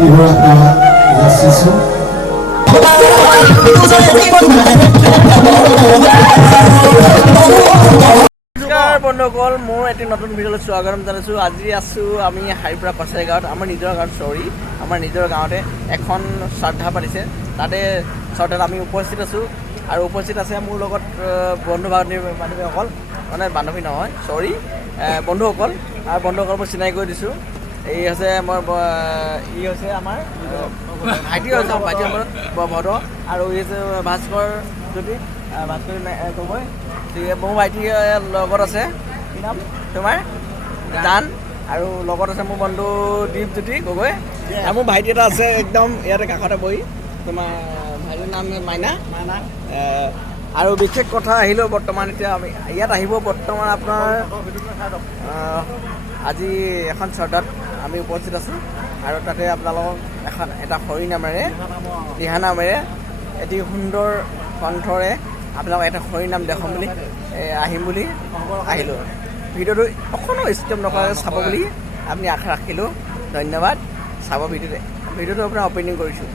Ibraka Yassisu. নমস্কাৰ বন্ধুসকল, মোৰ এটি নতুন ভিডিঅ'লৈ স্বাগতম জনাইছোঁ। আজি আছোঁ আমি হাৰিপুৰা পাছাই গাঁৱত, আমাৰ নিজৰ গাঁৱত আমাৰ নিজৰ গাঁৱতে এখন শ্ৰদ্ধা পাতিছে। তাতে শ্ৰদ্ধাত আমি উপস্থিত আছোঁ আৰু উপস্থিত আছে মোৰ লগত বান্ধৱীসকল, মানে বান্ধৱী নহয় বন্ধুসকল। আৰু বন্ধুসকল মই চিনাকি কৰি দিছোঁ। এই হৈছে আমাৰ ভাইটি হৈছে ভদ্ৰ, আৰু ই হৈছে ভাস্কৰ জ্যোতি গগৈ। মোৰ ভাইটি লগত আছে, কি নাম তোমাৰ? জান। আৰু লগত আছে মোৰ বন্ধু দীপজ্যোতি গগৈ। আৰু মোৰ ভাইটি এটা আছে একদম ইয়াতে কাষতে বহি, তোমাৰ ভাইটিৰ নাম মাইনা। আৰু বিশেষ কথা আহিলেও বৰ্তমান এতিয়া আমি ইয়াত আহিব বৰ্তমান আপোনাৰ আজি এখন শ্ৰদ্ধাত আমি উপস্থিত আছোঁ। আৰু তাতে আপোনালোকক এটা হৰি নামেৰে দিহানামেৰে এটি সুন্দৰ কণ্ঠৰে আপোনালোকক এটা হৰি নাম দেখাম বুলি আহিম বুলি আহিলোঁ। ভিডিঅ'টো অকণো স্কিপ নকৰাকৈ চাব বুলি আপুনি আশা ৰাখিলোঁ। ধন্যবাদ। চাব ভিডিঅ'টো আপোনাৰ অপেনিং কৰিছোঁ।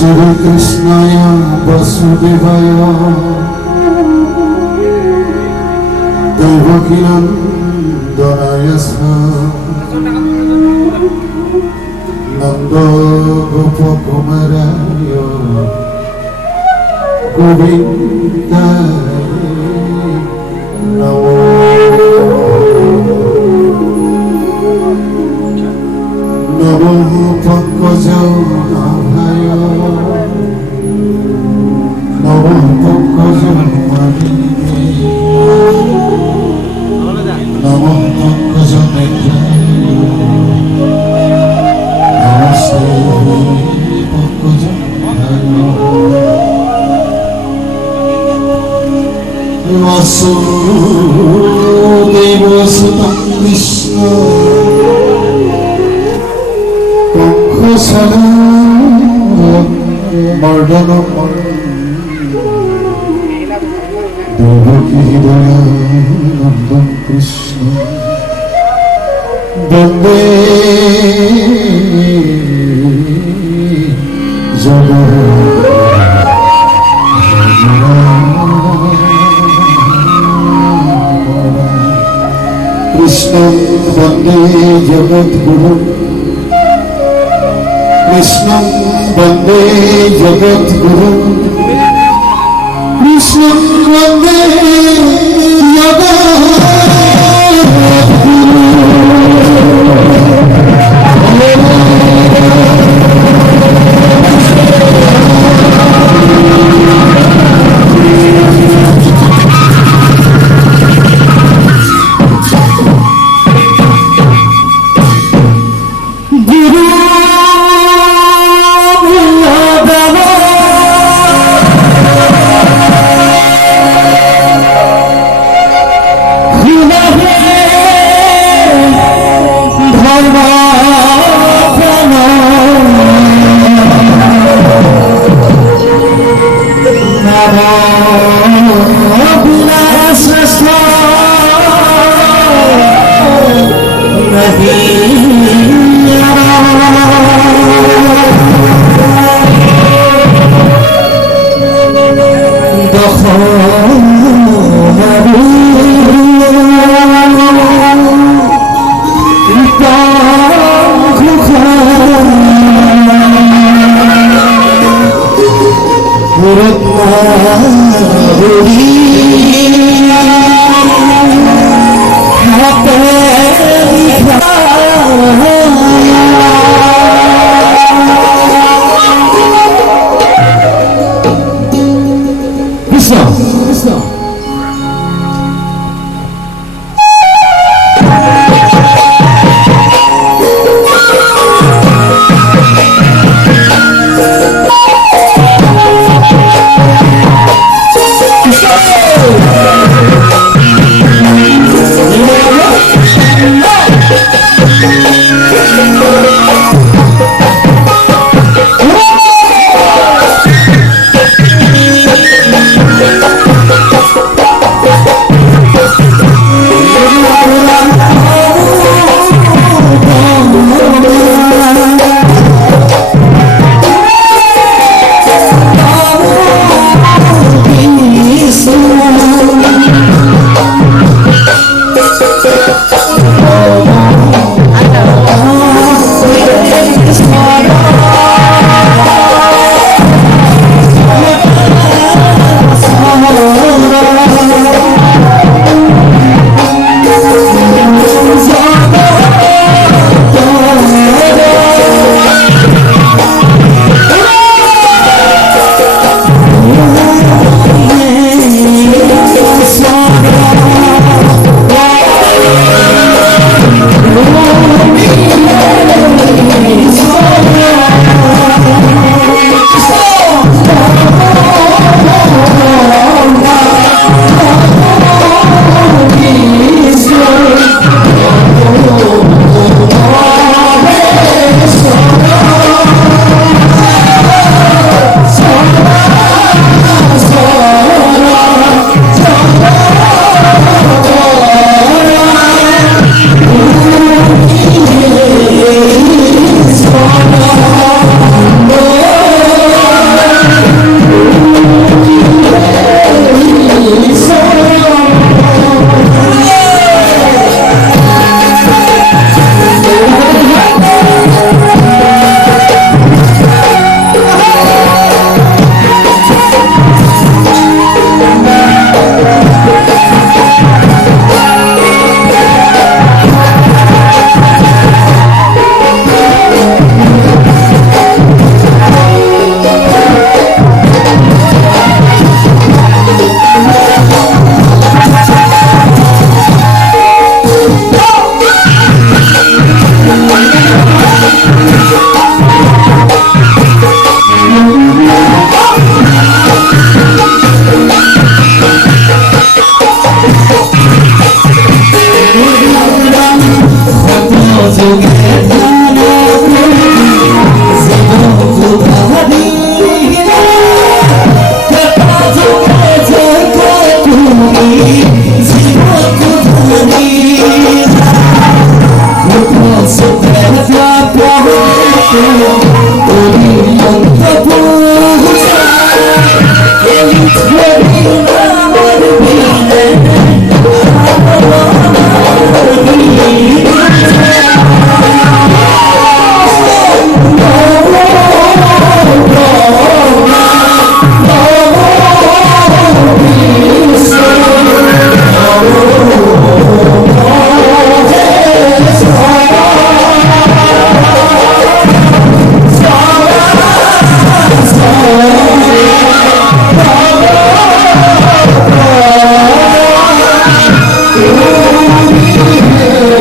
Shri Krishnaya Vasudevaya Devaki Nandanaya Nanda Gopa Kumaraya Govindaya Namo Namo Pankajaya Namo Pankajaya Namo Pankajaya Namaste Pankajaya Vasudeva Sutam Krishna Pankajaya Mardana Devaki Nandan Krishna Bande Krishna Bande Jagat Guru Krishna Bande Jagat Guru Krishna Bande Jagat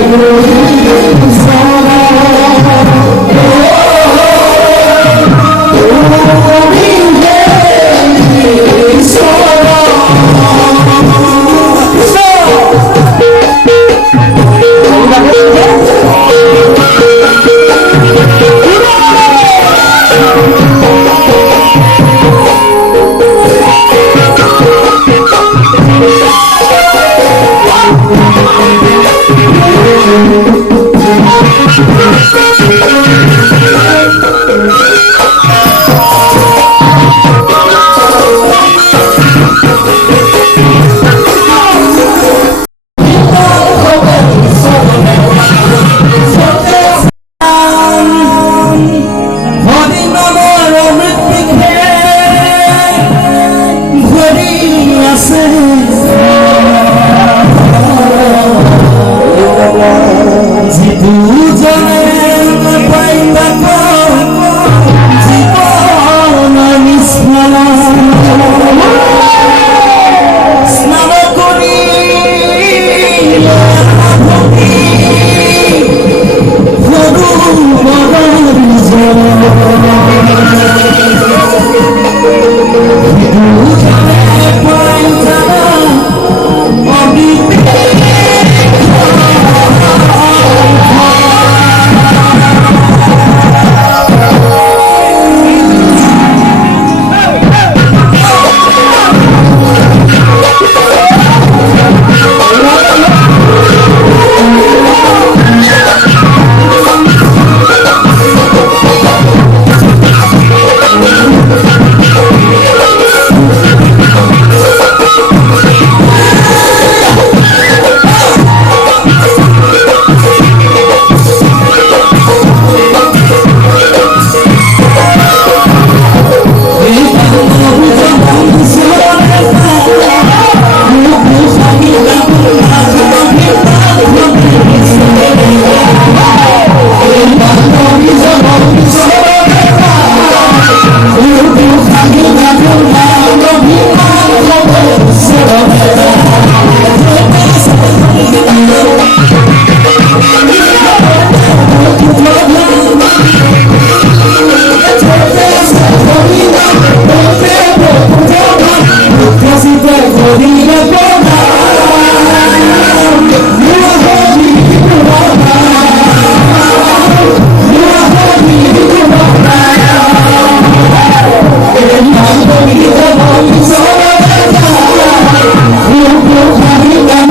Thank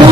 you.